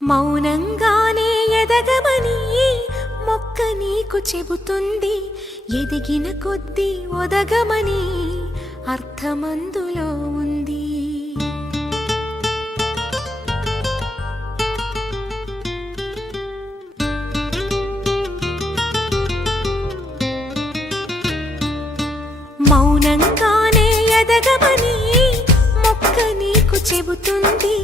మౌనంగానే ఎదగమని మొక్క నీకు చెబుతుంది. ఎదిగిన కొద్దీ ఒదగమని అర్థమందులో ఉంది. మౌనంగానే ఎదగమని మొక్క నీకు చెబుతుంది.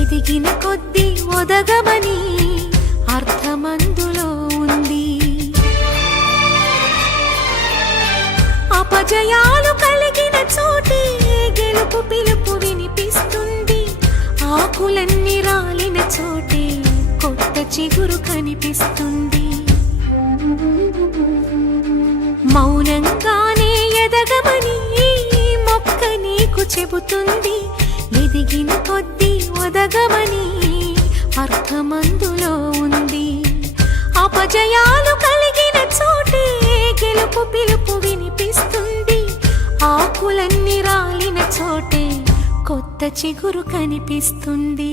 ఎదిగిన కొద్దీ ఒదగమని అర్థమందులో ఉంది. అపజయాలు కలిగిన చోటే గెలుపు పిలుపు వినిపిస్తుంది. ఆకులన్నీ రాలిన చోటే కొత్త చిగురు కనిపిస్తుంది. మౌనంగానే ఎదగమని మొక్క నీకు చెబుతుంది. ఎదిగిన కొద్దీ ఒదగమని అర్థమందులో ఉంది. అపజయాలు కలిగిన చోటే గెలుపు పిలుపు వినిపిస్తుంది. ఆకులన్నీ రాలిన చోటే కొత్త చిగురు కనిపిస్తుంది.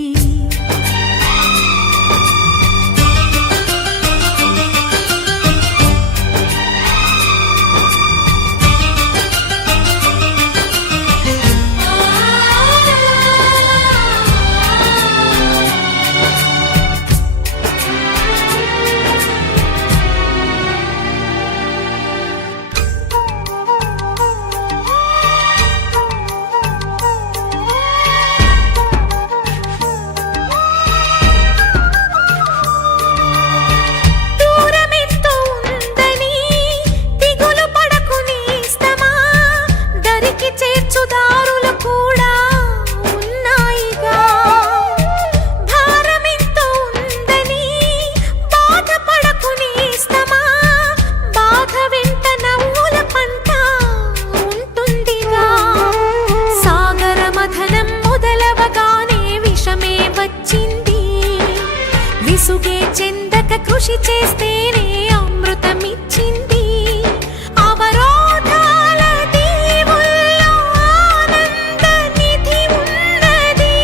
విసుగే చెందక కృషి చేస్తేనే అమృతమిచ్చింది. అవరోధాల దీవుల్లో ఆనంద నిధి ఉన్నది.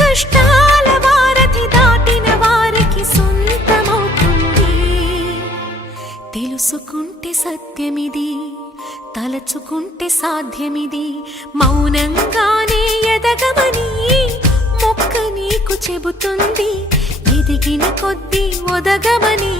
కష్టాల వారధి దాటిన వారికి సొంతమవుతుంది. తెలుసుకుంటే సత్యమిది, తలచుకుంటే సాధ్యమిది. మౌనంగానే ఎదగమని మొక్క నీకు చెబుతుంది. ఎదిగిన కొద్దీ ఒదగమని